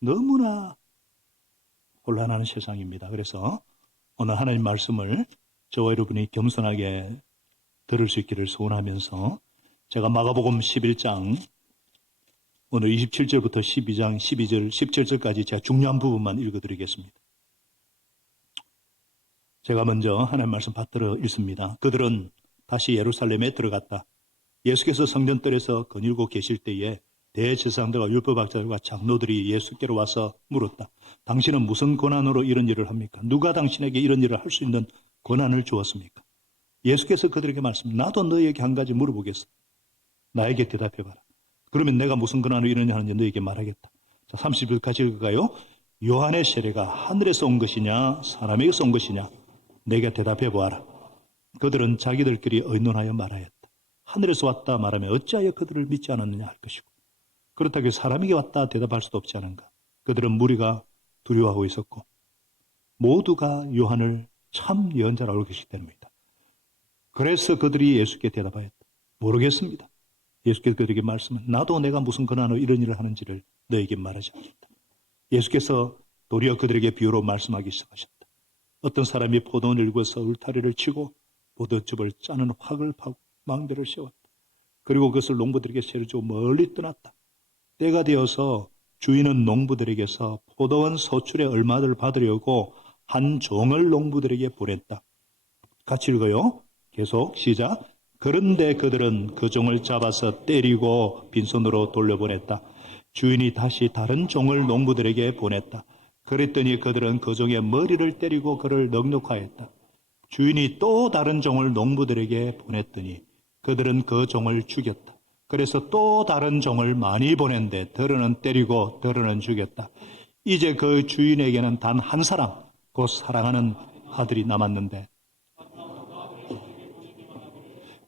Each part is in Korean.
너무나 혼란하는 세상입니다. 그래서 오늘 하나님 말씀을 저와 여러분이 겸손하게 들을 수 있기를 소원하면서 제가 마가복음 11장 오늘 27절부터 12장 12절, 17절까지 제가 중요한 부분만 읽어드리겠습니다. 제가 먼저 하나님 말씀 받들어 읽습니다. 그들은 다시 예루살렘에 들어갔다. 예수께서 성전뜰에서 거닐고 계실 때에 대제사장들과 율법학자들과 장로들이 예수께로 와서 물었다. 당신은 무슨 권한으로 이런 일을 합니까? 누가 당신에게 이런 일을 할 수 있는 권한을 주었습니까? 예수께서 그들에게 말씀, 나도 너에게 한 가지 물어보겠어. 나에게 대답해봐라. 그러면 내가 무슨 권한으로 이런 일을 하는지 너에게 말하겠다. 자, 30절 같이 읽을까요? 요한의 세례가 하늘에서 온 것이냐 사람에게서 온 것이냐? 내게 대답해보아라. 그들은 자기들끼리 의논하여 말하였다. 하늘에서 왔다 말하면 어찌하여 그들을 믿지 않았느냐 할 것이고, 그렇다고 사람에게 왔다 대답할 수도 없지 않은가. 그들은 무리가 두려워하고 있었고 모두가 요한을 참 예언자라고 알고 계시기 때문입니다. 그래서 그들이 예수께 대답하였다. 모르겠습니다. 예수께서 그들에게 말씀은 나도 내가 무슨 권한으로 이런 일을 하는지를 너에게 말하지 않겠다. 예수께서 도리어 그들에게 비유로 말씀하기 시작하셨다. 어떤 사람이 포도원을 일궈서 울타리를 치고 포도즙을 짜는 확을 파고 망대를 세웠다. 그리고 그것을 농부들에게 세를 주고 멀리 떠났다. 때가 되어서 주인은 농부들에게서 포도원 소출의 얼마를 받으려고 한 종을 농부들에게 보냈다. 같이 읽어요. 계속 시작. 그런데 그들은 그 종을 잡아서 때리고 빈손으로 돌려보냈다. 주인이 다시 다른 종을 농부들에게 보냈다. 그랬더니 그들은 그 종의 머리를 때리고 그를 넉넉하였다. 주인이 또 다른 종을 농부들에게 보냈더니 그들은 그 종을 죽였다. 그래서 또 다른 종을 많이 보낸데 더러는 때리고 더러는 죽였다. 이제 그 주인에게는 단 한 사람, 곧 사랑하는 아들이 남았는데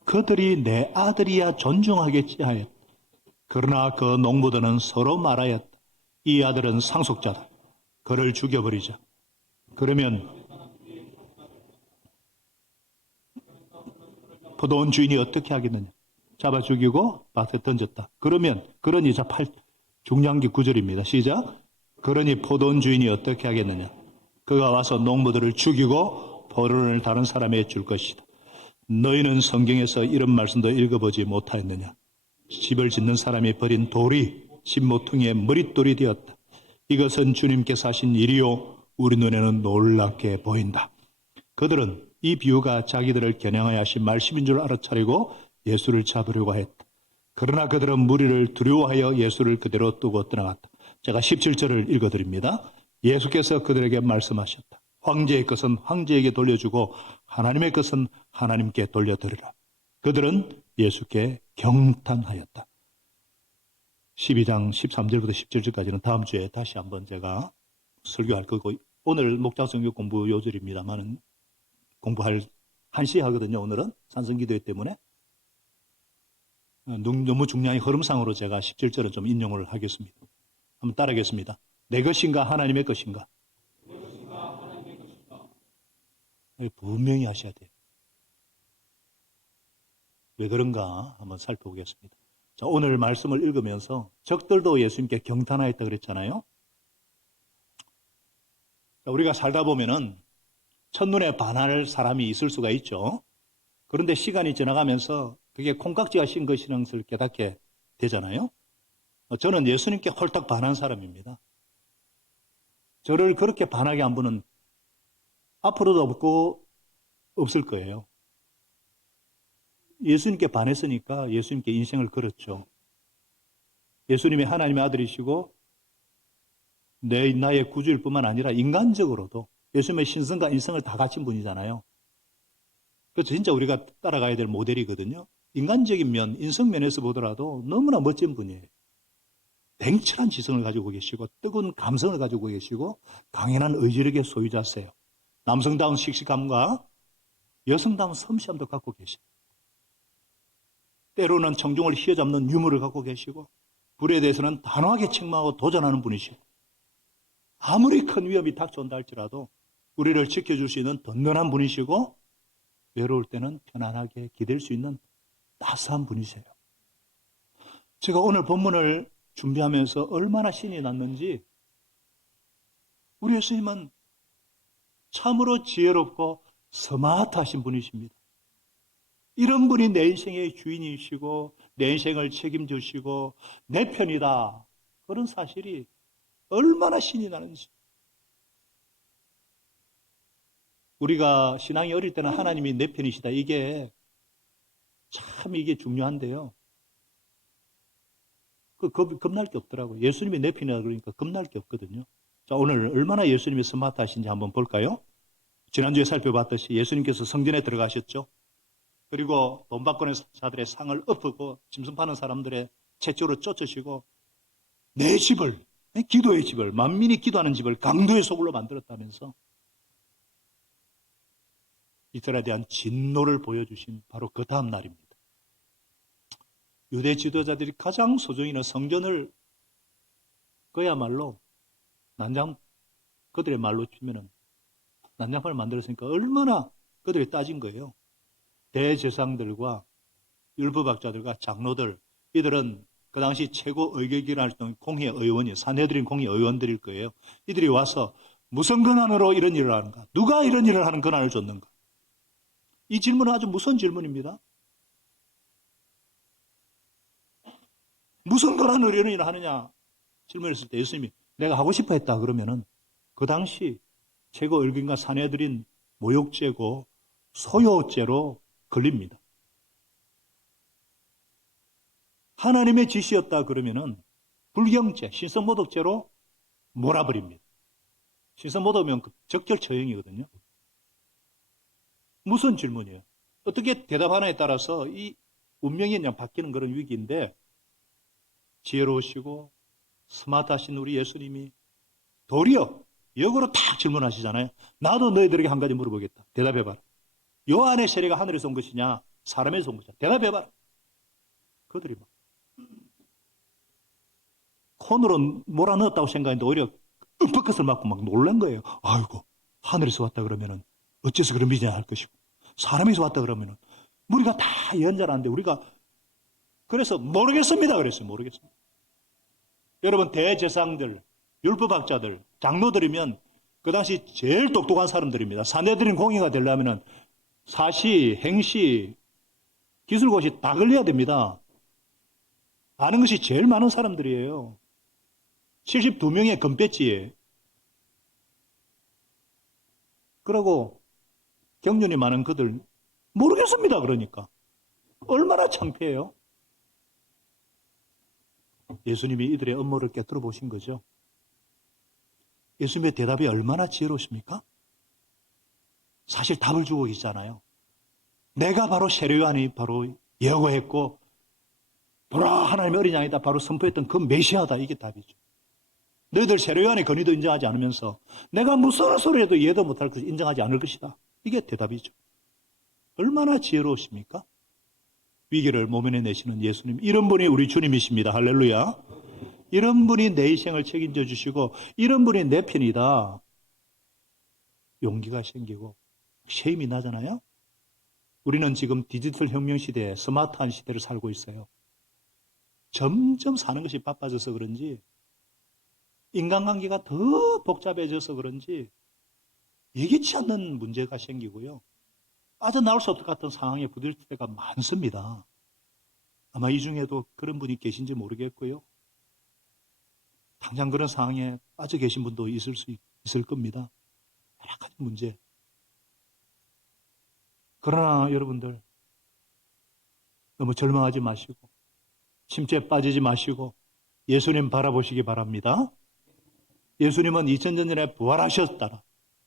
그들이 내 아들이야 존중하겠지 하였다. 그러나 그 농부들은 서로 말하였다. 이 아들은 상속자다. 그를 죽여버리자. 그러면 포도원 주인이 어떻게 하겠느냐? 잡아 죽이고 밭에 던졌다. 그러니 자 8, 중량기 9절입니다. 시작. 그러니 포도원 주인이 어떻게 하겠느냐? 그가 와서 농부들을 죽이고 포도원을 다른 사람에게 줄 것이다. 너희는 성경에서 이런 말씀도 읽어보지 못하였느냐? 집을 짓는 사람이 버린 돌이 집모퉁이의 머릿돌이 되었다. 이것은 주님께서 하신 일이요 우리 눈에는 놀랍게 보인다. 그들은 이 비유가 자기들을 겨냥하여 하신 말씀인 줄 알아차리고 예수를 잡으려고 했다. 그러나 그들은 무리를 두려워하여 예수를 그대로 두고 떠나갔다. 제가 17절을 읽어드립니다. 예수께서 그들에게 말씀하셨다. 황제의 것은 황제에게 돌려주고 하나님의 것은 하나님께 돌려드리라. 그들은 예수께 경탄하였다. 12장 13절부터 17절까지는 다음 주에 다시 한번 제가 설교할 거고, 오늘 목자성경 공부 요절입니다만은 공부할 1시에 하거든요. 오늘은 산성기도회 때문에 너무 중요한 흐름상으로 제가 17절은 좀 인용을 하겠습니다. 한번 따라하겠습니다. 내 것인가 하나님의 것인가? 분명히 하셔야 돼요. 왜 그런가 한번 살펴보겠습니다. 자, 오늘 말씀을 읽으면서 적들도 예수님께 경탄하였다 그랬잖아요. 자, 우리가 살다 보면은 첫눈에 반할 사람이 있을 수가 있죠. 그런데 시간이 지나가면서 그게 콩깍지가 씌인 것이라는 것을 깨닫게 되잖아요. 저는 예수님께 홀딱 반한 사람입니다. 저를 그렇게 반하게 한 분은 앞으로도 없고 없을 거예요. 예수님께 반했으니까 예수님께 인생을 걸었죠. 예수님이 하나님의 아들이시고 나의 구주일 뿐만 아니라 인간적으로도 예수님의 신성과 인성을 다 갖춘 분이잖아요. 그래서 진짜 우리가 따라가야 될 모델이거든요. 인간적인 면, 인성면에서 보더라도 너무나 멋진 분이에요. 냉철한 지성을 가지고 계시고 뜨거운 감성을 가지고 계시고 강인한 의지력의 소유자세요. 남성다운 씩씩함과 여성다운 섬세함도 갖고 계시고 때로는 청중을 휘어잡는 유머를 갖고 계시고 불에 대해서는 단호하게 책망하고 도전하는 분이시고 아무리 큰 위험이 닥쳐온다 할지라도 우리를 지켜줄 수 있는 든든한 분이시고 외로울 때는 편안하게 기댈 수 있는 따스한 분이세요. 제가 오늘 본문을 준비하면서 얼마나 신이 났는지 우리 예수님은 참으로 지혜롭고 스마트하신 분이십니다. 이런 분이 내 인생의 주인이시고 내 인생을 책임지시고 내 편이다. 그런 사실이 얼마나 신이 나는지. 우리가 신앙이 어릴 때는 하나님이 내 편이시다. 이게 중요한데요. 겁날 게 없더라고요. 예수님이 내 편이다 그러니까 겁날 게 없거든요. 자, 오늘 얼마나 예수님이 스마트하신지 한번 볼까요? 지난주에 살펴봤듯이 예수님께서 성전에 들어가셨죠. 그리고 돈 받고는 자들의 상을 엎고 짐승 파는 사람들의 채찍으로 쫓으시고 내 집을, 기도의 집을, 만민이 기도하는 집을 강도의 소굴로 만들었다면서 이스라엘에 대한 진노를 보여주신 바로 그 다음 날입니다. 유대 지도자들이 가장 소중히 여기는 성전을 그야말로 그들의 말로 치면은 난장판을 만들었으니까 얼마나 그들이 따진 거예요. 대제사장들과 율법학자들과 장로들, 이들은 그 당시 최고 의결기를 했던 공회의원이 산헤드린 공회의원들일 거예요. 이들이 와서 무슨 권한으로 이런 일을 하는가? 누가 이런 일을 하는 권한을 줬는가? 이 질문은 아주 무서운 질문입니다. 무슨 권한으로 이런 일을 하느냐 질문했을 때 예수님이 내가 하고 싶어 했다 그러면은 그 당시 최고 의결기가 산헤드린 모욕죄고 소요죄로 걸립니다. 하나님의 지시였다 그러면은 불경죄, 신성모독죄로 몰아버립니다. 신성모독이면 적절 처형이거든요. 무슨 질문이에요? 어떻게 대답하느냐에 따라서 이 운명이 그냥 바뀌는 그런 위기인데 지혜로우시고 스마트하신 우리 예수님이 도리어 역으로 딱 질문하시잖아요. 나도 너희들에게 한 가지 물어보겠다. 대답해봐라. 요 안의 세례가 하늘에서 온 것이냐 사람에서 온 것이냐 대답해봐라. 그들이 막 콘으로 몰아넣었다고 생각했는데 오히려 อึ뻑것을 맞고 막 놀란 거예요. 아이고 하늘에서 왔다 그러면은 어째서 그런 믿냐 할 것이고 사람에서 왔다 그러면은 우리가 다 예언자라는데 우리가 그래서 모르겠습니다 그랬어요. 모르겠습니다. 여러분 대제사장들, 율법학자들, 장로들이면 그 당시 제일 똑똑한 사람들입니다. 산헤드린 공의가 되려면은 사시, 행시, 기술고시 다 걸려야 됩니다. 아는 것이 제일 많은 사람들이에요. 72명의 금배지에. 그러고 경륜이 많은 그들 모르겠습니다. 그러니까. 얼마나 창피해요. 예수님이 이들의 음모를 깨뜨려 보신 거죠. 예수님의 대답이 얼마나 지혜로우십니까? 사실 답을 주고 계시잖아요. 내가 바로 세례요한이 바로 예고했고 보라 하나님의 어린 양이다 바로 선포했던 그 메시아다. 이게 답이죠. 너희들 세례요한의 권위도 인정하지 않으면서 내가 무슨 소리 해도 이해도 못할 것을 인정하지 않을 것이다. 이게 대답이죠. 얼마나 지혜로우십니까? 위기를 모면해 내시는 예수님. 이런 분이 우리 주님이십니다. 할렐루야. 이런 분이 내 인생을 책임져 주시고 이런 분이 내 편이다. 용기가 생기고 쉐임이 나잖아요. 우리는 지금 디지털 혁명 시대에 스마트한 시대를 살고 있어요. 점점 사는 것이 바빠져서 그런지 인간관계가 더 복잡해져서 그런지 예기치 않는 문제가 생기고요. 빠져나올 수 없을 것 같은 상황에 부딪힐 때가 많습니다. 아마 이 중에도 그런 분이 계신지 모르겠고요. 당장 그런 상황에 빠져 계신 분도 있을 겁니다. 여러 가지 문제. 그러나 여러분들 너무 절망하지 마시고 침체에 빠지지 마시고 예수님 바라보시기 바랍니다. 예수님은 2000년 전에 부활하셨다.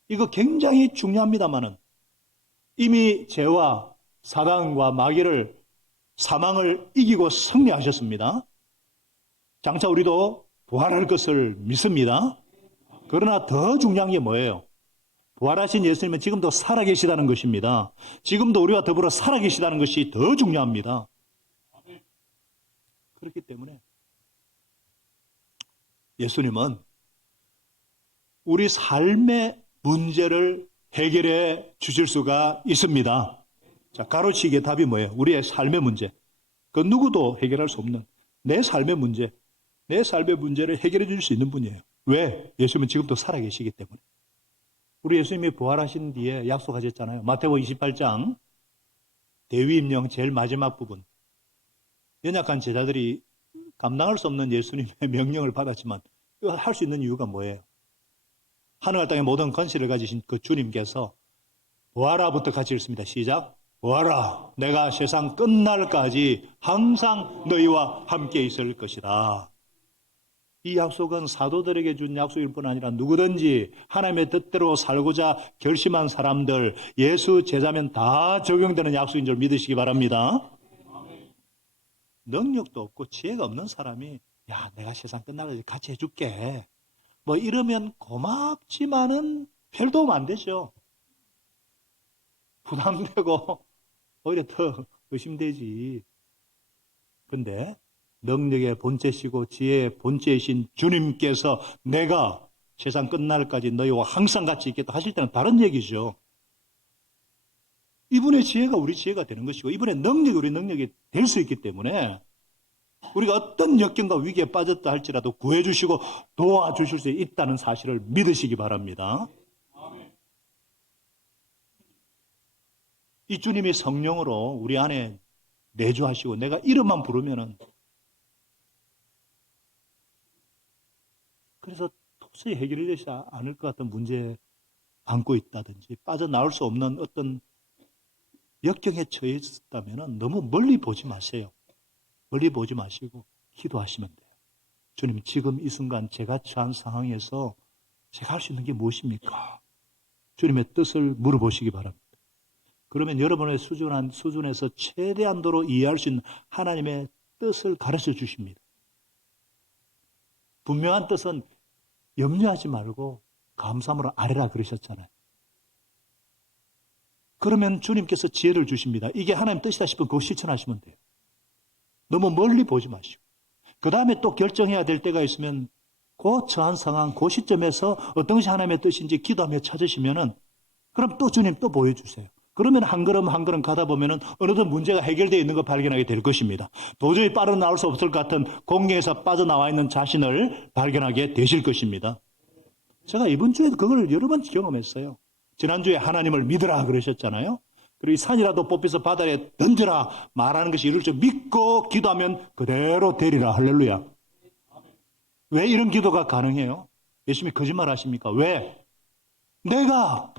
이거 굉장히 중요합니다만은 이미 죄와 사단과 마귀를 사망을 이기고 승리하셨습니다. 장차 우리도 부활할 것을 믿습니다. 그러나 더 중요한 게 뭐예요? 부활하신 예수님은 지금도 살아계시다는 것입니다. 지금도 우리와 더불어 살아계시다는 것이 더 중요합니다. 그렇기 때문에 예수님은 우리 삶의 문제를 해결해 주실 수가 있습니다. 자, 가로치기의 답이 뭐예요? 우리의 삶의 문제. 그 누구도 해결할 수 없는 내 삶의 문제, 내 삶의 문제를 해결해 줄 수 있는 분이에요. 왜? 예수님은 지금도 살아계시기 때문에. 우리 예수님이 부활하신 뒤에 약속하셨잖아요. 마태복음 28장 대위임령 제일 마지막 부분. 연약한 제자들이 감당할 수 없는 예수님의 명령을 받았지만 이거 할 수 있는 이유가 뭐예요? 하늘과 땅의 모든 권세를 가지신 그 주님께서 보아라부터 같이 읽습니다. 시작. 보아라, 내가 세상 끝날까지 항상 너희와 함께 있을 것이다. 이 약속은 사도들에게 준 약속일 뿐 아니라 누구든지 하나님의 뜻대로 살고자 결심한 사람들, 예수 제자면 다 적용되는 약속인 줄 믿으시기 바랍니다. 능력도 없고 지혜가 없는 사람이 야, 내가 세상 끝날까지 같이 해줄게. 뭐 이러면 고맙지만은 별 도움 안 되죠. 부담되고 오히려 더 의심되지. 근데 능력의 본체시고 지혜의 본체이신 주님께서 내가 세상 끝날까지 너희와 항상 같이 있겠다 하실 때는 다른 얘기죠. 이분의 지혜가 우리 지혜가 되는 것이고 이분의 능력이 우리 능력이 될 수 있기 때문에 우리가 어떤 역경과 위기에 빠졌다 할지라도 구해주시고 도와주실 수 있다는 사실을 믿으시기 바랍니다. 이 주님이 성령으로 우리 안에 내주하시고 내가 이름만 부르면은 그래서 도저히 해결되지 않을 것 같은 문제에 안고 있다든지 빠져나올 수 없는 어떤 역경에 처해 있다면 너무 멀리 보지 마세요. 멀리 보지 마시고 기도하시면 돼요. 주님, 지금 이 순간 제가 처한 상황에서 제가 할 수 있는 게 무엇입니까? 주님의 뜻을 물어보시기 바랍니다. 그러면 여러분의 수준에서 최대한도로 이해할 수 있는 하나님의 뜻을 가르쳐 주십니다. 분명한 뜻은 염려하지 말고 감사함으로 아뢰라 그러셨잖아요. 그러면 주님께서 지혜를 주십니다. 이게 하나님 뜻이다 싶으면 그거 실천하시면 돼요. 너무 멀리 보지 마시고. 그 다음에 또 결정해야 될 때가 있으면 그 처한 상황, 그 시점에서 어떤 것이 하나님의 뜻인지 기도하며 찾으시면은 그럼 또 주님 또 보여주세요. 그러면 한 걸음 한 걸음 가다 보면은 어느덧 문제가 해결되어 있는 걸 발견하게 될 것입니다. 도저히 빠져나올 수 없을 것 같은 공경에서 빠져나와 있는 자신을 발견하게 되실 것입니다. 제가 이번 주에도 그걸 여러 번 경험했어요. 지난주에 하나님을 믿으라 그러셨잖아요. 그리고 이 산이라도 뽑혀서 바다에 던져라 말하는 것이 이룰 줄 믿고 기도하면 그대로 되리라. 할렐루야. 왜 이런 기도가 가능해요? 예수님이 거짓말 하십니까? 왜? 내가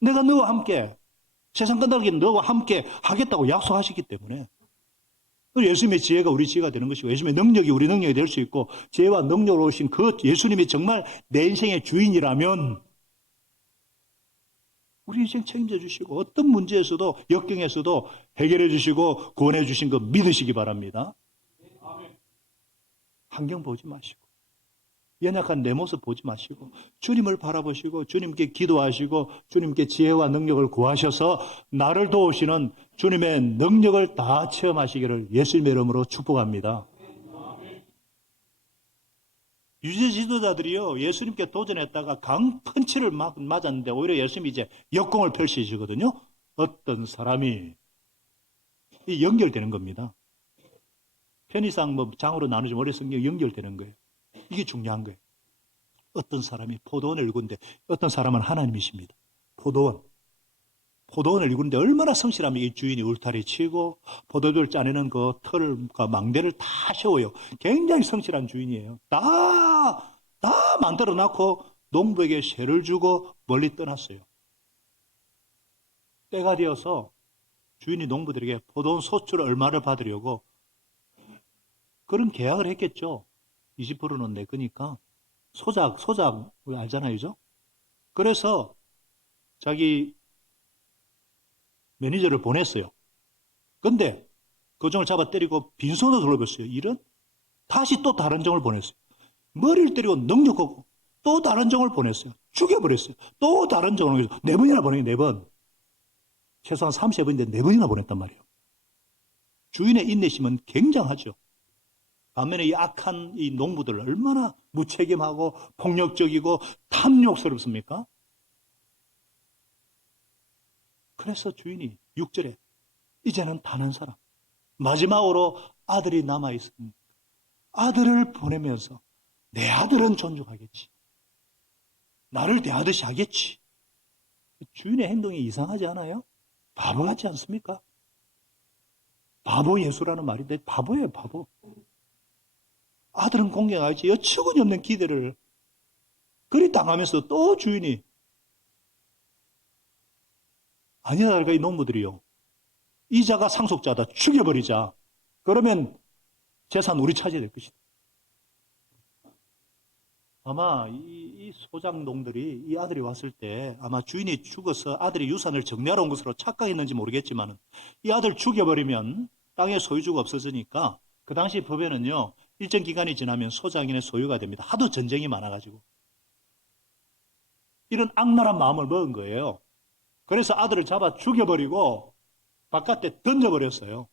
너와 함께 세상 끝나기 너와 함께 하겠다고 약속하시기 때문에 예수님의 지혜가 우리 지혜가 되는 것이고 예수님의 능력이 우리 능력이 될 수 있고 지혜와 능력으로 오신 그 예수님이 정말 내 인생의 주인이라면 우리 인생 책임져 주시고 어떤 문제에서도 역경에서도 해결해 주시고 구원해 주신 거 믿으시기 바랍니다. 환경 보지 마시고 연약한 내 모습 보지 마시고 주님을 바라보시고 주님께 기도하시고 주님께 지혜와 능력을 구하셔서 나를 도우시는 주님의 능력을 다 체험하시기를 예수님의 이름으로 축복합니다. 유대 지도자들이요 예수님께 도전했다가 강펀치를 맞았는데 오히려 예수님이 이제 역공을 펼치시거든요. 어떤 사람이 이 연결되는 겁니다. 편의상 뭐 장으로 나누지 오래 성경 연결되는 거예요. 이게 중요한 거예요. 어떤 사람이 포도원을 일구는데 어떤 사람은 하나님이십니다. 포도원을 일구는데 얼마나 성실하면 이 주인이 울타리 치고 포도주를 짜내는 그 털과 망대를 다 세워요. 굉장히 성실한 주인이에요. 다 만들어 놨고 농부에게 세를 주고 멀리 떠났어요. 때가 되어서 주인이 농부들에게 포도원 소출을 얼마를 받으려고 그런 계약을 했겠죠. 20%는 내 거니까. 소작 알잖아요, 그죠? 그래서 자기 매니저를 보냈어요. 근데 그 종을 잡아 때리고 빈손으로 돌려봤어요. 이런? 다시 또 다른 종을 보냈어요. 머리를 때리고 능력하고 또 다른 종을 보냈어요. 죽여버렸어요. 또 다른 종을 보냈어요. 4번이나 보내요, 4번. 최소한 30번인데 4번이나 보냈단 말이에요. 주인의 인내심은 굉장하죠. 반면에 이 악한 이 농부들 얼마나 무책임하고 폭력적이고 탐욕스럽습니까? 그래서 주인이 6절에 이제는 단 한 사람 마지막으로 아들이 남아있습니다. 아들을 보내면서 내 아들은 존중하겠지. 나를 대하듯이 하겠지. 주인의 행동이 이상하지 않아요? 바보 같지 않습니까? 바보 예수라는 말인데 바보예요, 바보. 아들은 공경하지 여측은이 없는 기대를 그리 당하면서 또 주인이 아니야, 이 농부들이요. 이자가 상속자다. 죽여버리자. 그러면 재산 우리 차지해야 될 것이다. 아마 이 소장농들이 이 아들이 왔을 때 아마 주인이 죽어서 아들이 유산을 정리하러 온 것으로 착각했는지 모르겠지만 이 아들 죽여버리면 땅의 소유주가 없어지니까 그 당시 법에는요 일정 기간이 지나면 소장인의 소유가 됩니다. 하도 전쟁이 많아가지고 이런 악랄한 마음을 먹은 거예요. 그래서 아들을 잡아 죽여버리고 바깥에 던져버렸어요.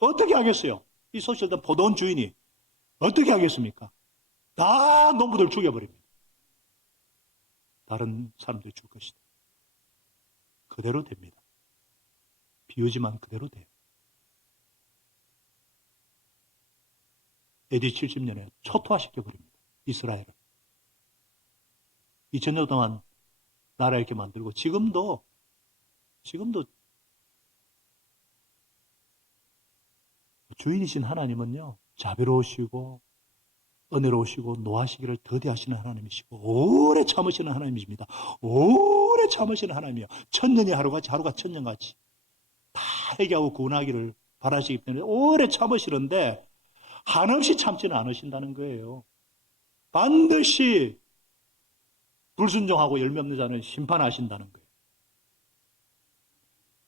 어떻게 하겠어요? 이 소시를 든 포도원 주인이 어떻게 하겠습니까? 다 농부들 죽여버립니다. 다른 사람들이 줄 것이다. 그대로 됩니다. 비유지만 그대로 돼요. AD 70년에 초토화시켜버립니다. 이스라엘을. 2000년 동안 나라 이렇게 만들고 지금도 주인이신 하나님은요 자비로우시고 은혜로우시고 노하시기를 더디하시는 하나님이시고 오래 참으시는 하나님이십니다. 오래 참으시는 하나님이요. 천년이 하루같이 하루가 천년같이 다 회개하고 구원하기를 바라시기 때문에 오래 참으시는데 한없이 참지는 않으신다는 거예요. 반드시 불순종하고 열매 없는 자는 심판하신다는 거예요.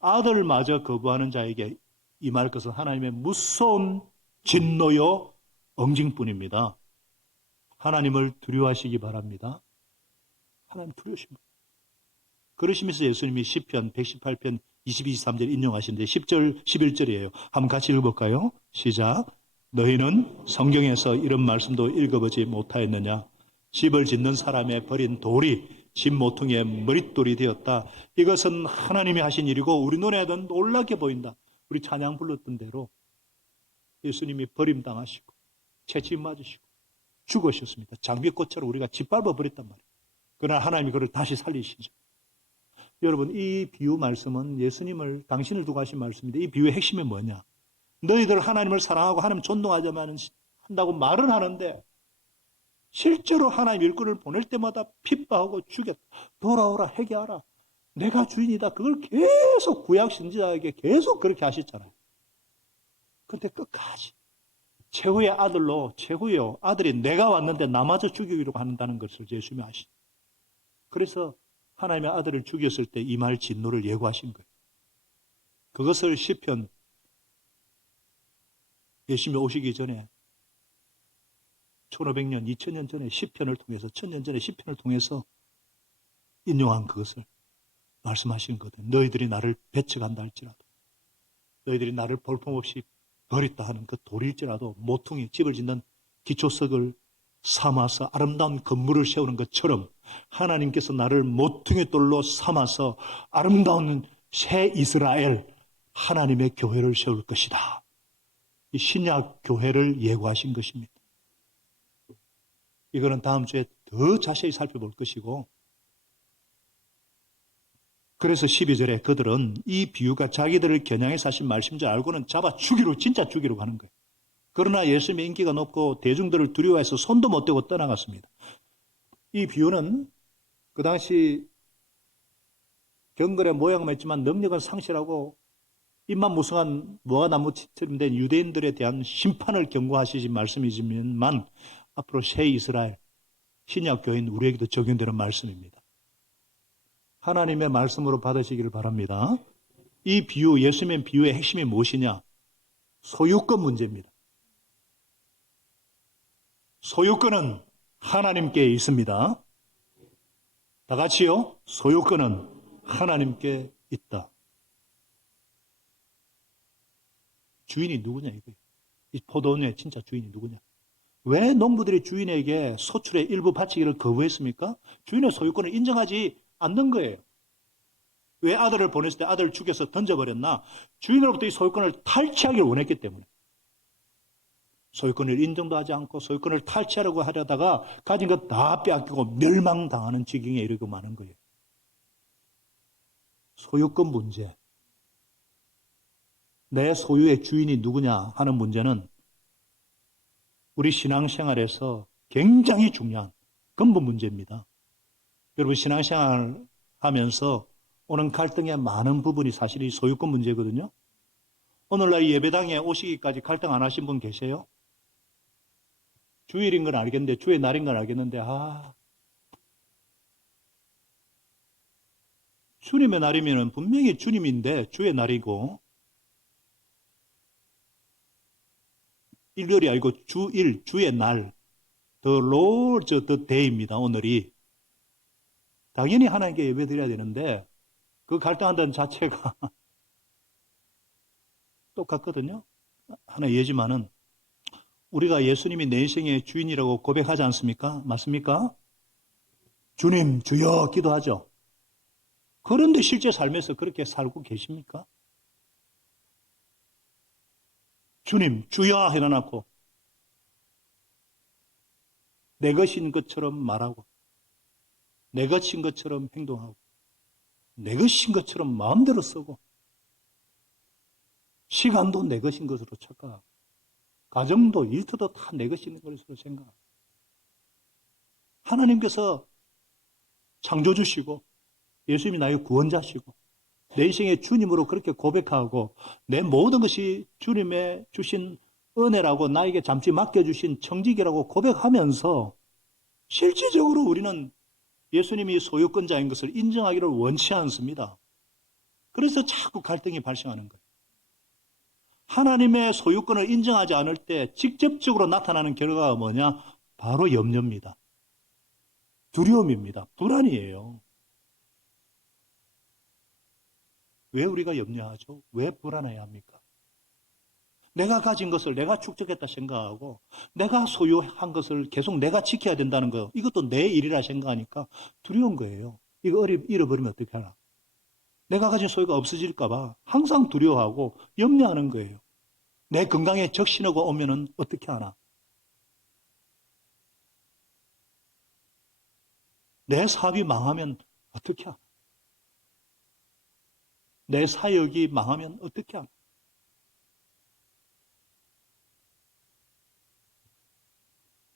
아들마저 거부하는 자에게 임할 것은 하나님의 무서운 진노요 엉징뿐입니다. 하나님을 두려워하시기 바랍니다. 하나님 두려우십니다. 그러시면서 예수님이 시편 118편 22, 23절 인용하시는데 10절, 11절이에요. 한번 같이 읽어볼까요? 시작. 너희는 성경에서 이런 말씀도 읽어보지 못하였느냐? 집을 짓는 사람의 버린 돌이 집 모퉁이의 머릿돌이 되었다. 이것은 하나님이 하신 일이고 우리 눈에는 놀랍게 보인다. 우리 찬양 불렀던 대로 예수님이 버림당하시고 채찍 맞으시고 죽으셨습니다. 장미꽃처럼 우리가 짓밟아 버렸단 말이에요. 그러나 하나님이 그를 다시 살리시죠. 여러분 이 비유 말씀은 예수님을 당신을 두고 하신 말씀인데 이 비유의 핵심이 뭐냐? 너희들 하나님을 사랑하고 하나님 존경하자만 한다고 말은 하는데 실제로 하나님 일꾼을 보낼 때마다 핍박하고 죽였다. 돌아오라 회개하라. 내가 주인이다. 그걸 계속 구약 신자에게 계속 그렇게 하셨잖아요. 그런데 끝까지 최후의 아들로 최후의 아들이 내가 왔는데 나마저 죽이려고 한다는 것을 예수님이 아시죠. 그래서 하나님의 아들을 죽였을 때 임할 진노를 예고하신 거예요. 그것을 시편 예수님이 오시기 전에 1500년, 2000년 전에 시편을 통해서 1000년 전에 시편을 통해서 인용한 그것을 말씀하신 거거든요. 너희들이 나를 배척한다 할지라도 너희들이 나를 볼품없이 버렸다 하는 그 돌일지라도 모퉁이 집을 짓는 기초석을 삼아서 아름다운 건물을 세우는 것처럼 하나님께서 나를 모퉁이 돌로 삼아서 아름다운 새 이스라엘 하나님의 교회를 세울 것이다. 이 신약 교회를 예고하신 것입니다. 이거는 다음 주에 더 자세히 살펴볼 것이고 그래서 12절에 그들은 이 비유가 자기들을 겨냥해서 하신 말씀인 줄 알고는 잡아 죽이로 진짜 죽이려고 하는 거예요. 그러나 예수님의 인기가 높고 대중들을 두려워해서 손도 못 대고 떠나갔습니다. 이 비유는 그 당시 경건의 모양은 했지만 능력은 상실하고 입만 무성한 무화과나무처럼 된 유대인들에 대한 심판을 경고하시신 말씀이지만 앞으로 새 이스라엘 신약 교인 우리에게도 적용되는 말씀입니다. 하나님의 말씀으로 받으시기를 바랍니다. 이 비유, 예수님의 비유의 핵심이 무엇이냐? 소유권 문제입니다. 소유권은 하나님께 있습니다. 다 같이요. 소유권은 하나님께 있다. 주인이 누구냐 이거예요. 이 포도원의 진짜 주인이 누구냐. 왜 농부들이 주인에게 소출의 일부 바치기를 거부했습니까? 주인의 소유권을 인정하지 않는 거예요. 왜 아들을 보냈을 때 아들을 죽여서 던져버렸나? 주인으로부터 이 소유권을 탈취하기를 원했기 때문에. 소유권을 인정도 하지 않고 소유권을 탈취하려고 하려다가 가진 것 다 빼앗기고 멸망당하는 지경에 이르고 마는 거예요. 소유권 문제. 내 소유의 주인이 누구냐 하는 문제는 우리 신앙생활에서 굉장히 중요한 근본 문제입니다. 여러분 신앙생활 하면서 오는 갈등의 많은 부분이 사실 이 소유권 문제거든요. 오늘날 예배당에 오시기까지 갈등 안 하신 분 계세요? 주일인 건 알겠는데 주의 날인 건 알겠는데 주님의 날이면 분명히 주님인데 주의 날이고 일요일이 아니고 주일, 주의 날 The Lord's the Day입니다. 오늘이 당연히 하나님께 예배드려야 되는데 그 갈등한다는 자체가 똑같거든요. 하나 예지만은 우리가 예수님이 내 인생의 주인이라고 고백하지 않습니까? 맞습니까? 주님, 주여 기도하죠. 그런데 실제 삶에서 그렇게 살고 계십니까? 주님, 주여 해놔놓고 내 것인 것처럼 말하고 내 것인 것처럼 행동하고 내 것인 것처럼 마음대로 쓰고 시간도 내 것인 것으로 착각하고 가정도 일터도 다 내 것인 것으로 생각하고 하나님께서 창조주시고 예수님이 나의 구원자시고 내 인생의 주님으로 그렇게 고백하고 내 모든 것이 주님의 주신 은혜라고 나에게 잠시 맡겨주신 청직이라고 고백하면서 실질적으로 우리는 예수님이 소유권자인 것을 인정하기를 원치 않습니다. 그래서 자꾸 갈등이 발생하는 거예요. 하나님의 소유권을 인정하지 않을 때 직접적으로 나타나는 결과가 뭐냐? 바로 염려입니다. 두려움입니다. 불안이에요. 왜 우리가 염려하죠? 왜 불안해야 합니까? 내가 가진 것을 내가 축적했다 생각하고 내가 소유한 것을 계속 내가 지켜야 된다는 거 이것도 내 일이라 생각하니까 두려운 거예요. 이거 잃어버리면 어떻게 하나? 내가 가진 소유가 없어질까 봐 항상 두려워하고 염려하는 거예요. 내 건강에 적신호가 오면은 어떻게 하나? 내 사업이 망하면 어떻게 하나? 내 사역이 망하면 어떻게 하나?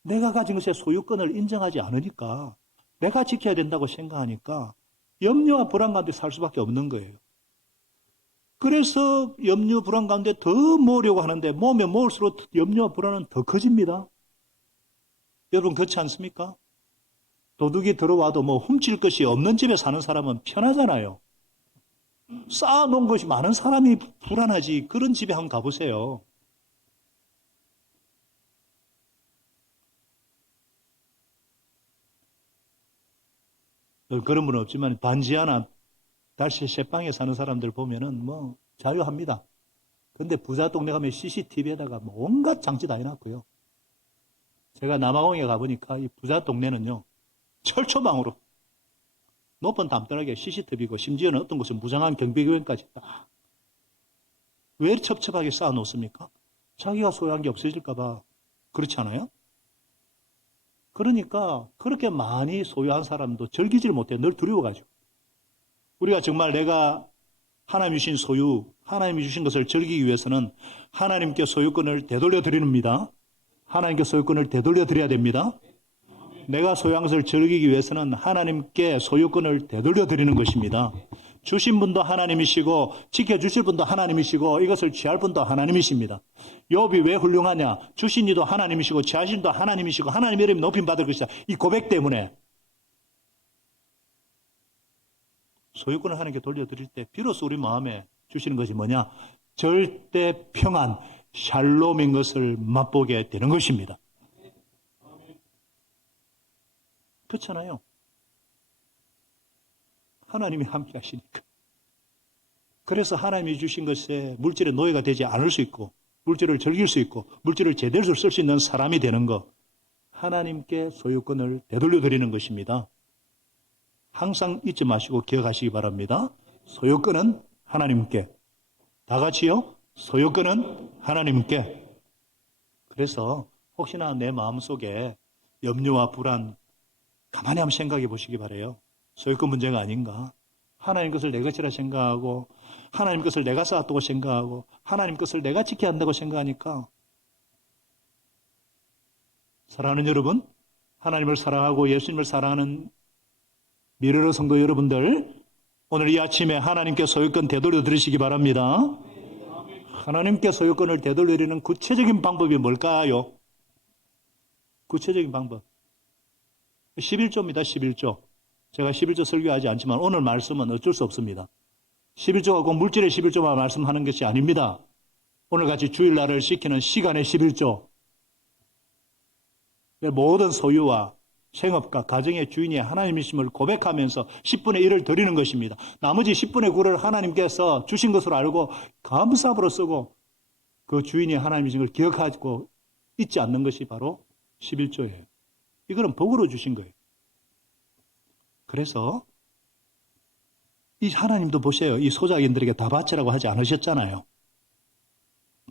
내가 가진 것의 소유권을 인정하지 않으니까 내가 지켜야 된다고 생각하니까 염려와 불안 가운데 살 수밖에 없는 거예요. 그래서 염려, 불안 가운데 더 모으려고 하는데 모으면 모을수록 염려와 불안은 더 커집니다. 여러분 그렇지 않습니까? 도둑이 들어와도 뭐 훔칠 것이 없는 집에 사는 사람은 편하잖아요. 쌓아놓은 것이 많은 사람이 불안하지. 그런 집에 한번 가보세요. 그런 분은 없지만 반지 하나 달실 셋방에 사는 사람들 보면은 뭐 자유합니다. 근데 부자 동네 가면 CCTV에다가 뭐 온갖 장치 다 해놨고요. 제가 남아공에 가보니까 이 부자 동네는요 철조망으로 높은 담벼락에 CCTV고 심지어는 어떤 곳은 무장한 경비교원까지 딱. 왜 첩첩하게 쌓아놓습니까? 자기가 소유한 게 없어질까봐 그렇지 않아요? 그러니까 그렇게 많이 소유한 사람도 즐기질 못해. 늘 두려워가지고. 우리가 정말 내가 하나님이 주신 소유, 하나님이 주신 것을 즐기기 위해서는 하나님께 소유권을 되돌려 드립니다. 하나님께 소유권을 되돌려 드려야 됩니다. 내가 소유한 것을 즐기기 위해서는 하나님께 소유권을 되돌려 드리는 것입니다. 주신 분도 하나님이시고 지켜주실 분도 하나님이시고 이것을 취할 분도 하나님이십니다. 욥이 왜 훌륭하냐? 주신 이도 하나님이시고 취하신 이도 하나님이시고 하나님의 이름이 높임 받을 것이다. 이 고백 때문에 소유권을 하나님께 돌려드릴 때 비로소 우리 마음에 주시는 것이 뭐냐? 절대 평안, 샬롬인 것을 맛보게 되는 것입니다. 그렇잖아요. 하나님이 함께 하시니까. 그래서 하나님이 주신 것에 물질의 노예가 되지 않을 수 있고 물질을 즐길 수 있고 물질을 제대로 쓸 수 있는 사람이 되는 것. 하나님께 소유권을 되돌려 드리는 것입니다. 항상 잊지 마시고 기억하시기 바랍니다. 소유권은 하나님께. 다 같이요. 소유권은 하나님께. 그래서 혹시나 내 마음속에 염려와 불안 가만히 한번 생각해 보시기 바라요. 소유권 문제가 아닌가? 하나님 것을 내 것이라 생각하고 하나님 것을 내가 쌓았다고 생각하고 하나님 것을 내가 지켜야 한다고 생각하니까 사랑하는 여러분, 하나님을 사랑하고 예수님을 사랑하는 미르르 성도 여러분들, 오늘 이 아침에 하나님께 소유권 되돌려 드리시기 바랍니다. 하나님께 소유권을 되돌리는 구체적인 방법이 뭘까요? 구체적인 방법. 11조입니다. 11조. 제가 11조 설교하지 않지만 오늘 말씀은 어쩔 수 없습니다. 11조가 꼭 물질의 11조만 말씀하는 것이 아닙니다. 오늘같이 주일날을 지키는 시간의 11조. 모든 소유와 생업과 가정의 주인이 하나님이심을 고백하면서 10분의 1을 드리는 것입니다. 나머지 10분의 9를 하나님께서 주신 것으로 알고 감사함으로 쓰고 그 주인이 하나님이심을 기억하고 잊지 않는 것이 바로 11조예요. 이거는 복으로 주신 거예요. 그래서 이 하나님도 보세요. 이 소작인들에게 다 바치라고 하지 않으셨잖아요.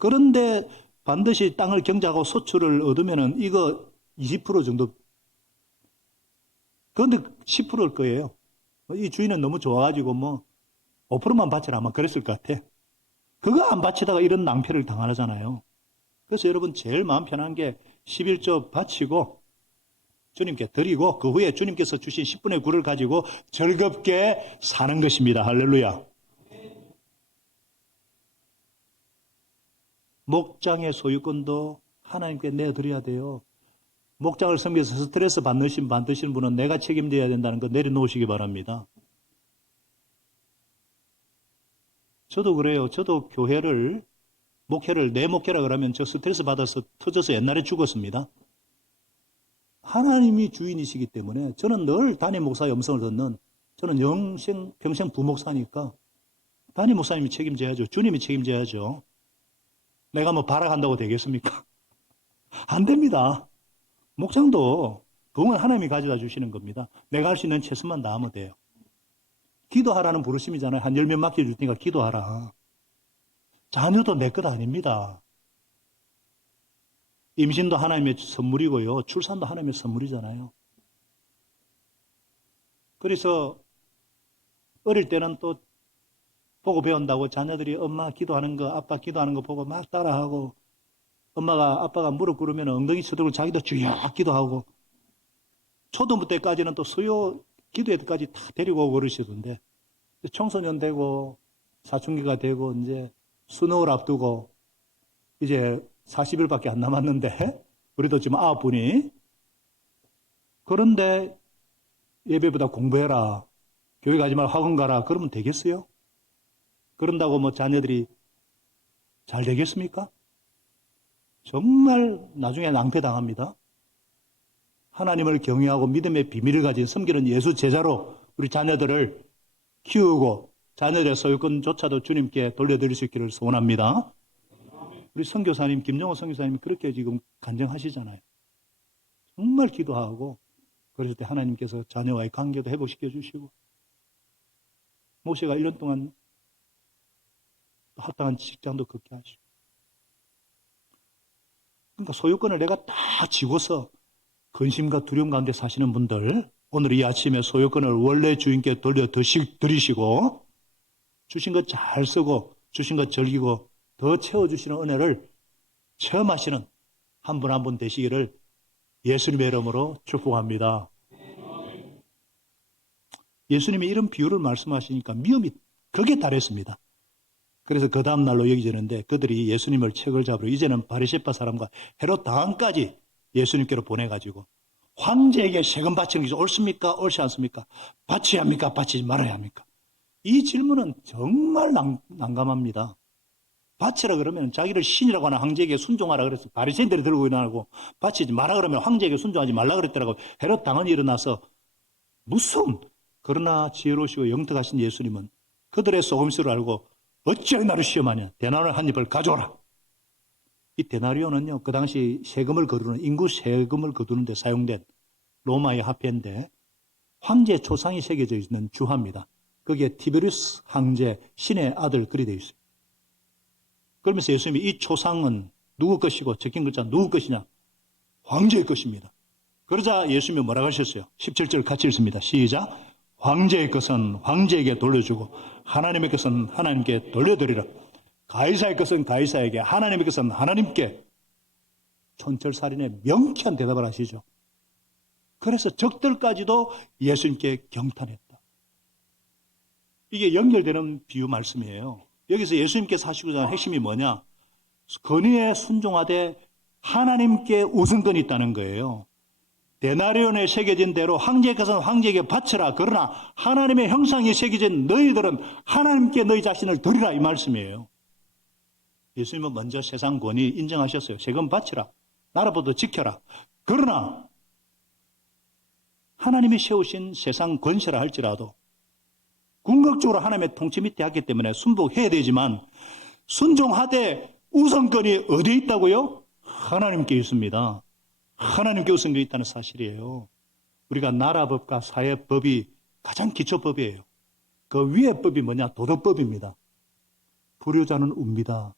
그런데 반드시 땅을 경작하고 소출을 얻으면은 이거 20% 정도. 그런데 10%일 거예요. 이 주인은 너무 좋아가지고 뭐 5%만 바치라 아마 그랬을 것 같아. 그거 안 바치다가 이런 낭패를 당하잖아요. 그래서 여러분 제일 마음 편한 게 11조 바치고 주님께 드리고 그 후에 주님께서 주신 10분의 9를 가지고 즐겁게 사는 것입니다. 할렐루야. 목장의 소유권도 하나님께 내드려야 돼요. 목장을 섬겨서 스트레스 받으신 분은 내가 책임져야 된다는 거 내려놓으시기 바랍니다. 저도 그래요. 저도 교회를, 목회를 내 목회라 그러면 저 스트레스 받아서 터져서 옛날에 죽었습니다. 하나님이 주인이시기 때문에 저는 늘 담임 목사의 음성을 듣는, 저는 평생 부목사니까 담임 목사님이 책임져야죠. 주님이 책임져야죠. 내가 뭐 발악한다고 되겠습니까? 안 됩니다. 목장도 그건 하나님이 가져다 주시는 겁니다. 내가 할 수 있는 최선만 다하면 돼요. 기도하라는 부르심이잖아요. 한 10명 맡겨줄 테니까 기도하라. 자녀도 내 것 아닙니다. 임신도 하나님의 선물이고요. 출산도 하나님의 선물이잖아요. 그래서 어릴 때는 또 보고 배운다고 자녀들이 엄마 기도하는 거, 아빠 기도하는 거 보고 막 따라하고 아빠가 무릎 꿇으면 엉덩이 쳐들고 자기도 주여 기도하고 초등부 때까지는 또 수요 기도회 때까지 다 데리고 오고 그러시던데 청소년 되고 사춘기가 되고 이제 수능을 앞두고 이제 40일밖에 안 남았는데 우리도 지금 9분이 그런데 예배보다 공부해라 교회 가지 말고 학원 가라 그러면 되겠어요? 그런다고 뭐 자녀들이 잘 되겠습니까? 정말 나중에 낭패당합니다. 하나님을 경외하고 믿음의 비밀을 가진 섬기는 예수 제자로 우리 자녀들을 키우고 자녀들의 소유권조차도 주님께 돌려드릴 수 있기를 소원합니다. 우리 선교사님, 김정호 선교사님이 그렇게 지금 간증하시잖아요. 정말 기도하고 그랬을 때 하나님께서 자녀와의 관계도 회복시켜 주시고 모세가 1년 동안 합당한 직장도 걷게 하시고 그러니까 소유권을 내가 다 쥐고서 근심과 두려움 가운데 사시는 분들 오늘 이 아침에 소유권을 원래 주인께 돌려드리시고 주신 것 잘 쓰고 주신 것 즐기고 더 채워주시는 은혜를 체험하시는 한 분 한 분 되시기를 예수님의 이름으로 축복합니다. 예수님이 이런 비유를 말씀하시니까 미움이 극에 달했습니다. 그래서 그 다음 날로 여기지는데 그들이 예수님을 책을 잡으러 이제는 바리새파 사람과 헤롯 당까지 예수님께로 보내가지고 황제에게 세금 바치는 것이 옳습니까? 옳지 않습니까? 바쳐야 합니까? 바치지 말아야 합니까? 이 질문은 정말 난감합니다. 바치라 그러면 자기를 신이라고 하는 황제에게 순종하라 그래서 바리새인들이 들고 일어나고 바치지 마라 그러면 황제에게 순종하지 말라 그랬더라고. 헤롯 당은 일어나서 무슨 그러나 지혜로우시고 영특하신 예수님은 그들의 속임수를 알고 어찌하여 나를 시험하냐? 데나리온 한 입을 가져오라. 이 데나리온은요, 그 당시 세금을 거두는, 인구 세금을 거두는 데 사용된 로마의 화폐인데, 황제 초상이 새겨져 있는 주화입니다. 거기에 티베리우스 황제, 신의 아들 글이 되어 있어요. 그러면서 예수님이 이 초상은 누구 것이고 적힌 글자 누구 것이냐? 황제의 것입니다. 그러자 예수님이 뭐라고 하셨어요? 17절 같이 읽습니다. 시작. 황제의 것은 황제에게 돌려주고 하나님의 것은 하나님께 돌려드리라. 가이사의 것은 가이사에게, 하나님의 것은 하나님께. 촌철살인의 명쾌한 대답을 하시죠. 그래서 적들까지도 예수님께 경탄했다. 이게 연결되는 비유 말씀이에요. 여기서 예수님께서 하시고자 하는 핵심이 뭐냐? 권위에 순종하되 하나님께 우선권이 있다는 거예요. 데나리온에 새겨진 대로 황제의 것은 황제에게 바쳐라. 그러나 하나님의 형상이 새겨진 너희들은 하나님께 너희 자신을 드리라, 이 말씀이에요. 예수님은 먼저 세상 권위 인정하셨어요. 세금 바치라. 나라보도 지켜라. 그러나 하나님이 세우신 세상 권세라 할지라도 궁극적으로 하나님의 통치 밑에 하기 때문에 순복해야 되지만 순종하되 우선권이 어디에 있다고요? 하나님께 있습니다. 하나님께 우선권이 있다는 사실이에요. 우리가 나라법과 사회법이 가장 기초법이에요. 그 위의 법이 뭐냐? 도덕법입니다. 불효자는 웁니다.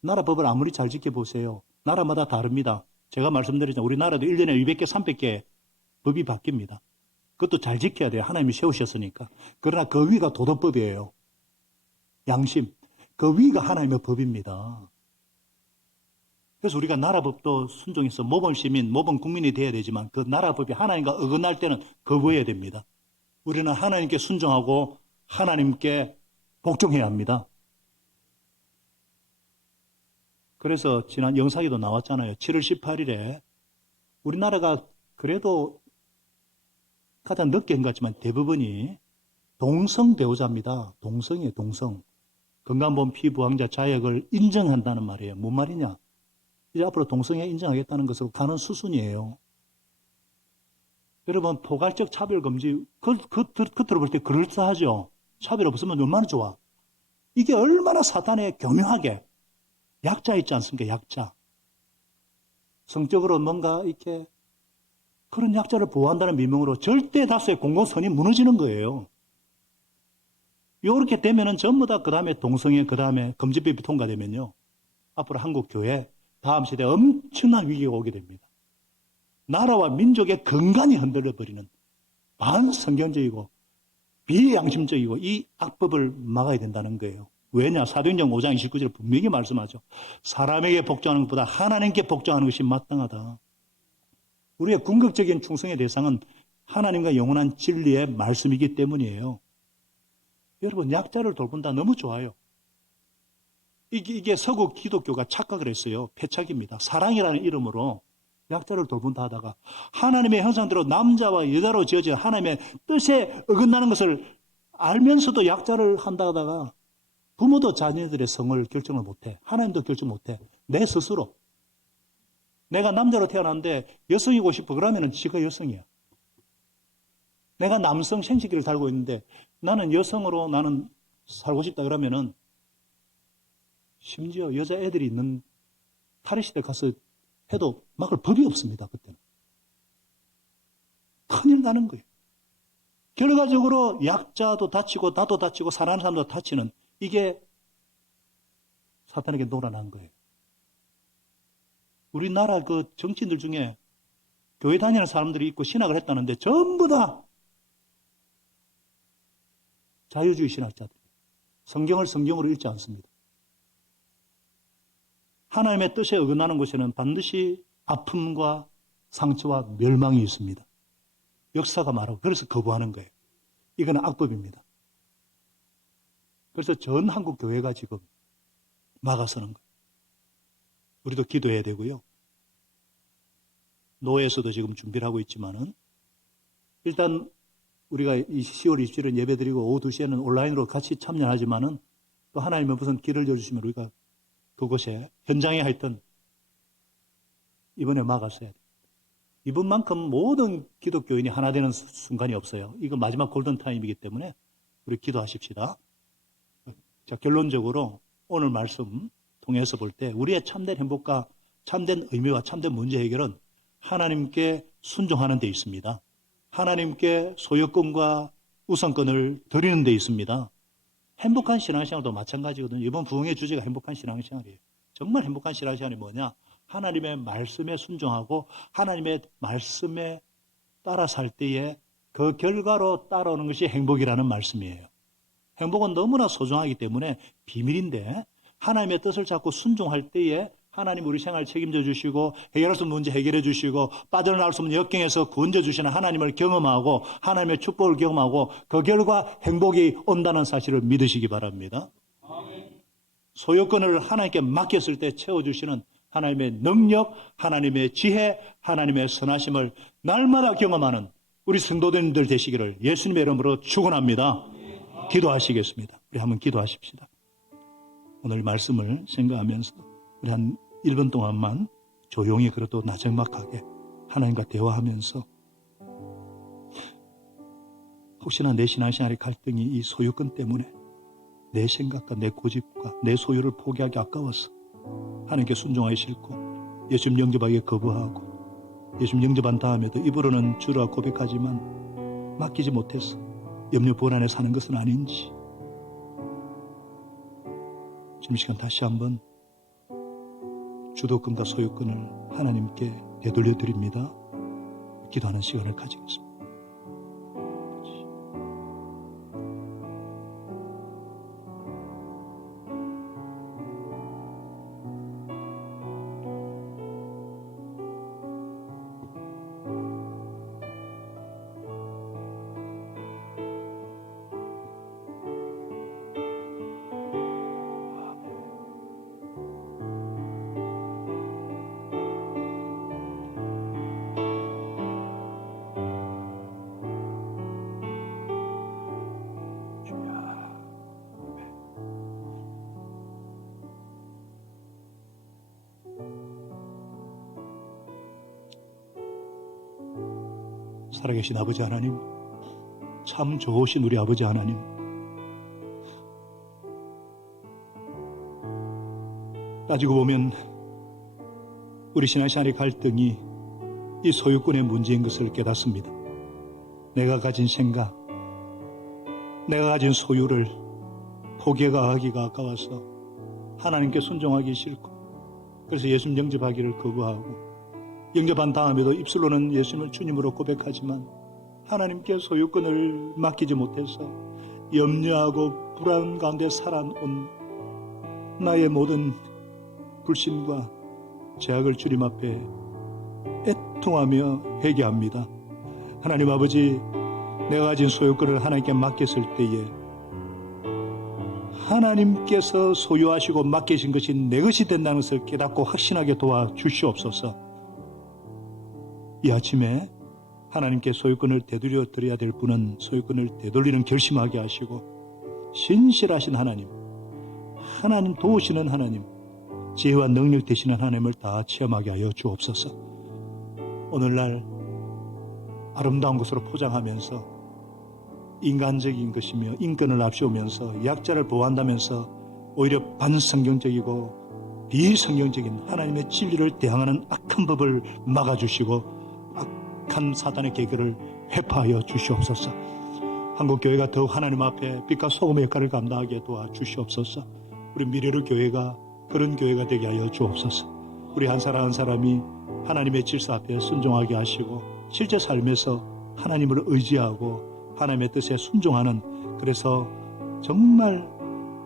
나라법을 아무리 잘 지켜보세요. 나라마다 다릅니다. 제가 말씀드리지만 우리나라도 1년에 200개, 300개 법이 바뀝니다. 그것도 잘 지켜야 돼요. 하나님이 세우셨으니까. 그러나 그 위가 도덕법이에요. 양심. 그 위가 하나님의 법입니다. 그래서 우리가 나라법도 순종해서 모범 시민, 모범 국민이 돼야 되지만 그 나라법이 하나님과 어긋날 때는 거부해야 됩니다. 우리는 하나님께 순종하고 하나님께 복종해야 합니다. 그래서 지난 영상에도 나왔잖아요. 7월 18일에 우리나라가 그래도 가장 늦게 한 것 같지만 대부분이 동성 배우자입니다. 동성이에요, 동성. 건강보험 피부황자 자격을 인정한다는 말이에요. 뭔 말이냐? 이제 앞으로 동성애 인정하겠다는 것으로 가는 수순이에요. 여러분, 포괄적 차별금지, 겉으로 볼 때 그럴싸하죠? 차별 없으면 얼마나 좋아? 이게 얼마나 사탄의 교묘하게 약자 있지 않습니까? 약자. 성적으로 뭔가 이렇게 그런 약자를 보호한다는 미명으로 절대 다수의 공공선이 무너지는 거예요. 이렇게 되면은 전부 다 그 다음에 동성애, 그 다음에 금지법이 통과되면요. 앞으로 한국 교회 다음 시대에 엄청난 위기가 오게 됩니다. 나라와 민족의 근간이 흔들려버리는 반성경적이고 비양심적이고 이 악법을 막아야 된다는 거예요. 왜냐? 사도행전 5장 29절 분명히 말씀하죠. 사람에게 복종하는 것보다 하나님께 복종하는 것이 마땅하다. 우리의 궁극적인 충성의 대상은 하나님과 영원한 진리의 말씀이기 때문이에요. 여러분, 약자를 돌본다 너무 좋아요. 이게 서구 기독교가 착각을 했어요. 패착입니다. 사랑이라는 이름으로 약자를 돌본다 하다가 하나님의 형상대로 남자와 여자로 지어진 하나님의 뜻에 어긋나는 것을 알면서도 약자를 한다 하다가 부모도 자녀들의 성을 결정을 못해. 하나님도 결정 못해. 내 스스로. 내가 남자로 태어났는데 여성이고 싶어. 그러면 지가 여성이야. 내가 남성 생식기를 달고 있는데 나는 여성으로 나는 살고 싶다 그러면은 심지어 여자애들이 있는 탈의시대 가서 해도 막을 법이 없습니다. 그때는. 큰일 나는 거예요. 결과적으로 약자도 다치고 나도 다치고 사랑하는 사람도 다치는 이게 사탄에게 놀아난 거예요. 우리나라 그 정치인들 중에 교회 다니는 사람들이 있고 신학을 했다는데 전부 다 자유주의 신학자들. 성경을 성경으로 읽지 않습니다. 하나님의 뜻에 어긋나는 곳에는 반드시 아픔과 상처와 멸망이 있습니다. 역사가 말하고 그래서 거부하는 거예요. 이건 악법입니다. 그래서 전 한국 교회가 지금 막아서는 거예요. 우리도 기도해야 되고요. 노회에서도 지금 준비를 하고 있지만은 일단 우리가 이 10월 27일 예배 드리고 오후 2시에는 온라인으로 같이 참여하지만은 또 하나님의 무슨 길을 열어주시면 우리가 그곳에 현장에 하여튼 이번에 막았어야 돼요. 이번만큼 모든 기독교인이 하나 되는 순간이 없어요. 이거 마지막 골든타임이기 때문에 우리 기도하십시다. 자, 결론적으로 오늘 말씀 통해서 볼 때 우리의 참된 행복과 참된 의미와 참된 문제 해결은 하나님께 순종하는 데 있습니다. 하나님께 소유권과 우선권을 드리는 데 있습니다. 행복한 신앙생활도 마찬가지거든요. 이번 부흥의 주제가 행복한 신앙생활이에요. 정말 행복한 신앙 시간이 뭐냐? 하나님의 말씀에 순종하고 하나님의 말씀에 따라 살 때에 그 결과로 따라오는 것이 행복이라는 말씀이에요. 행복은 너무나 소중하기 때문에 비밀인데 하나님의 뜻을 찾고 순종할 때에 하나님 우리 생활 책임져 주시고 해결할 수 없는 문제 해결해 주시고 빠져나갈 수 없는 역경에서 구원져 주시는 하나님을 경험하고 하나님의 축복을 경험하고 그 결과 행복이 온다는 사실을 믿으시기 바랍니다. 소유권을 하나님께 맡겼을 때 채워주시는 하나님의 능력, 하나님의 지혜, 하나님의 선하심을 날마다 경험하는 우리 성도님들 되시기를 예수님의 이름으로 축원합니다. 기도하시겠습니다. 우리 한번 기도하십시다. 오늘 말씀을 생각하면서 우리 한 1분 동안만 조용히 그래도 나정막하게 하나님과 대화하면서 혹시나 내 신앙생활의 갈등이 이 소유권 때문에 내 생각과 내 고집과 내 소유를 포기하기 아까워서 하나님께 순종하기 싫고 예수님 영접하기 거부하고 예수님 영접한 다음에도 입으로는 주라 고백하지만 맡기지 못해서 염려 불안에 사는 것은 아닌지 지금 이 시간 다시 한번 주도권과 소유권을 하나님께 되돌려 드립니다. 기도하는 시간을 가지겠습니다. 살아계신 아버지 하나님, 참 좋으신 우리 아버지 하나님, 따지고 보면 우리 신앙생활의 갈등이 이 소유권의 문제인 것을 깨닫습니다. 내가 가진 생각, 내가 가진 소유를 포기하기가 아까워서 하나님께 순종하기 싫고 그래서 예수님 영접하기를 거부하고 영접한 다음에도 입술로는 예수님을 주님으로 고백하지만 하나님께 소유권을 맡기지 못해서 염려하고 불안 가운데 살아온 나의 모든 불신과 죄악을 주님 앞에 애통하며 회개합니다. 하나님 아버지, 내가 가진 소유권을 하나님께 맡겼을 때에 하나님께서 소유하시고 맡기신 것이 내 것이 된다는 것을 깨닫고 확신하게 도와주시옵소서. 이 아침에 하나님께 소유권을 되돌려 드려야 될 분은 소유권을 되돌리는 결심하게 하시고 신실하신 하나님, 하나님 도우시는 하나님, 지혜와 능력 되시는 하나님을 다 체험하게 하여 주옵소서. 오늘날 아름다운 것으로 포장하면서 인간적인 것이며 인권을 앞세우면서 약자를 보호한다면서 오히려 반성경적이고 비성경적인 하나님의 진리를 대항하는 악한 법을 막아주시고 악한 사단의 계획을 회파하여 주시옵소서. 한국교회가 더욱 하나님 앞에 빛과 소금의 역할을 감당하게 도와주시옵소서. 우리 미래로 교회가 그런 교회가 되게 하여 주옵소서. 우리 한 사람 한 사람이 하나님의 질서 앞에 순종하게 하시고 실제 삶에서 하나님을 의지하고 하나님의 뜻에 순종하는, 그래서 정말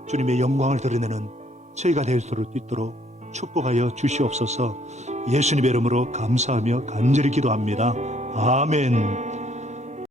주님의 영광을 드러내는 저희가 될 수 있도록 축복하여 주시옵소서. 예수님의 이름으로 감사하며 간절히 기도합니다. 아멘.